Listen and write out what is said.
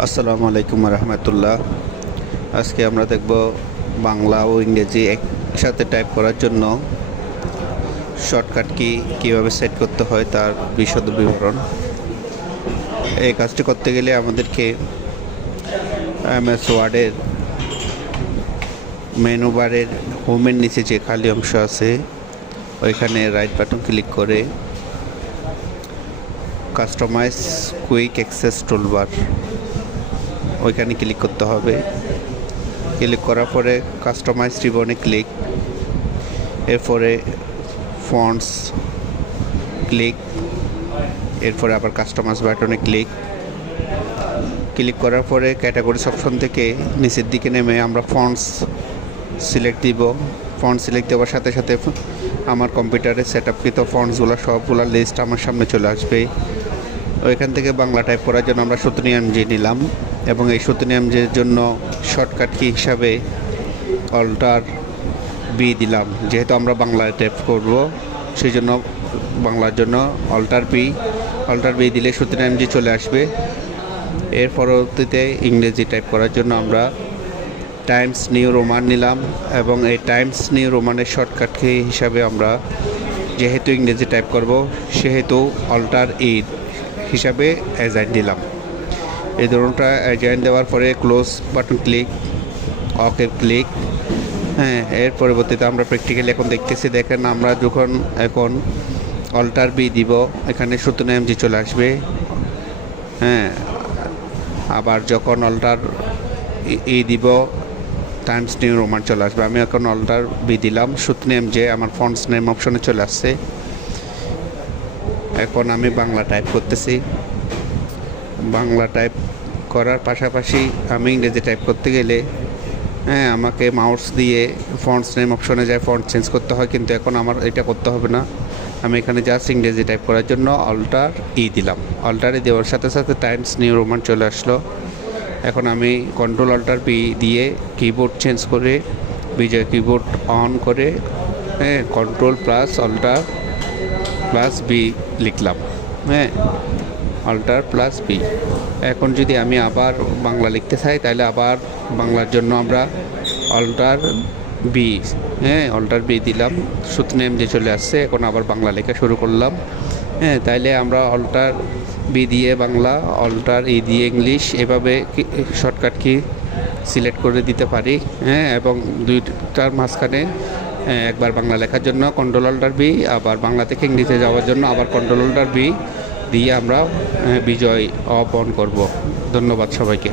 আসসালামু আলাইকুম রহমতুল্লাহ। আজকে আমরা দেখব বাংলা ও ইংরেজি একসাথে টাইপ করার জন্য শর্টকাট কি কীভাবে সেট করতে হয় তার বিশদ বিবরণ। এই কাজটি করতে গেলে আমাদেরকে MS ওয়ার্ডের মেনু বারের হোমের নিচে যে খালি অংশ আছে ওইখানে রাইট বাটন ক্লিক করে কাস্টমাইজ কুইক অ্যাক্সেস টুলবার ওইখানে ক্লিক করতে হবে। ক্লিক করার পরে কাস্টমাইজ রিবনে ক্লিক, এরপরে ফন্টস ক্লিক, এরপরে আবার কাস্টমাইজ বাটনে ক্লিক করার পরে ক্যাটাগরিজ অপশন থেকে নিচের দিকে নেমে আমরা ফন্টস সিলেক্ট দিব। ফন্ট সিলেক্ট দেওয়ার সাথে সাথে আমার কম্পিউটারে সেট আপকৃত ফন্টসগুলো সবগুলো লিস্ট আমার সামনে চলে আসবে। ওইখান থেকে বাংলা টাইপ করার জন্য আমরা সুতনি এমজি নিলাম এবং এই সুতনি এমজির জন্য শর্টকাট কি হিসাবে অল্টার বি দিলাম। যেহেতু আমরা বাংলায় টাইপ করব সেই জন্য বাংলার জন্য অল্টার বি দিলে সুতনি এমজি চলে আসবে। এর পরবর্তীতে ইংরেজি টাইপ করার জন্য আমরা টাইমস নিউ রোমান নিলাম এবং এই টাইমস নিউ রোমানের শর্টকাট কি হিসাবে আমরা যেহেতু ইংরেজি টাইপ করব সেহেতু অল্টার ই হিসাবে অ্যাজাইন দিলাম। এই ধরনটা অ্যাজাইন দেওয়ার পরে close button click, okay click. এর পরবর্তীতে আমরা প্র্যাকটিক্যালি এখন দেখতেছি। দেখেন আমরা যখন এখন অল্টার বি দিব এখানে সুতনি এমজি চলে আসবে। আবার যখন অল্টার ই দিব টাইমস নিউ রোমান চলে আসবে। আমি এখন অল্টার বি দিলাম, সুতনি এমজি আমার ফন্টস নেম অপশনে চলে আসছে। এখন আমি বাংলা টাইপ করতেছি। বাংলা টাইপ করার পাশাপাশি আমি ইংরেজি টাইপ করতে গেলে আমাকে মাউস দিয়ে ফন্টস নেম অপশনে যায় ফন্ট চেঞ্জ করতে হয়, কিন্তু এখন আমার এটা করতে হবে না। আমি এখানে জাস্ট ইংরেজি টাইপ করার জন্য অল্টার ই দিলাম। অল্টার ই দেওয়ার সাথে সাথে টাইমস নিউ রোমান চলে আসলো। এখন আমি কন্ট্রোল অল্টার বি দিয়ে কিবোর্ড চেঞ্জ করে বিজয় কিবোর্ড অন করে control plus alt plus B লিখলাম। Alt plus B. এখন যদি আমি আবার বাংলা লিখতে চাই তাহলে আবার বাংলার জন্য আমরা অল্টার বি অল্টার বি দিলাম, সুতনি এমজি চলে আসছে। এখন আবার বাংলা লেখা শুরু করলাম। তাইলে আমরা অল্টার বি দিয়ে বাংলা, অল্টার ই দিয়ে ইংলিশ, এভাবে শর্টকাট কি সিলেক্ট করে দিতে পারি। এবং দুইটার মাঝখানে একবার বাংলা লেখার জন্য কন্ট্রোল অল্টার বি, আবার বাংলা থেকে ইংলিশে যাওয়ার জন্য আবার কন্ট্রোল অল্টার বি দিয়ে আমরা বিজয় অন করব। ধন্যবাদ সবাইকে।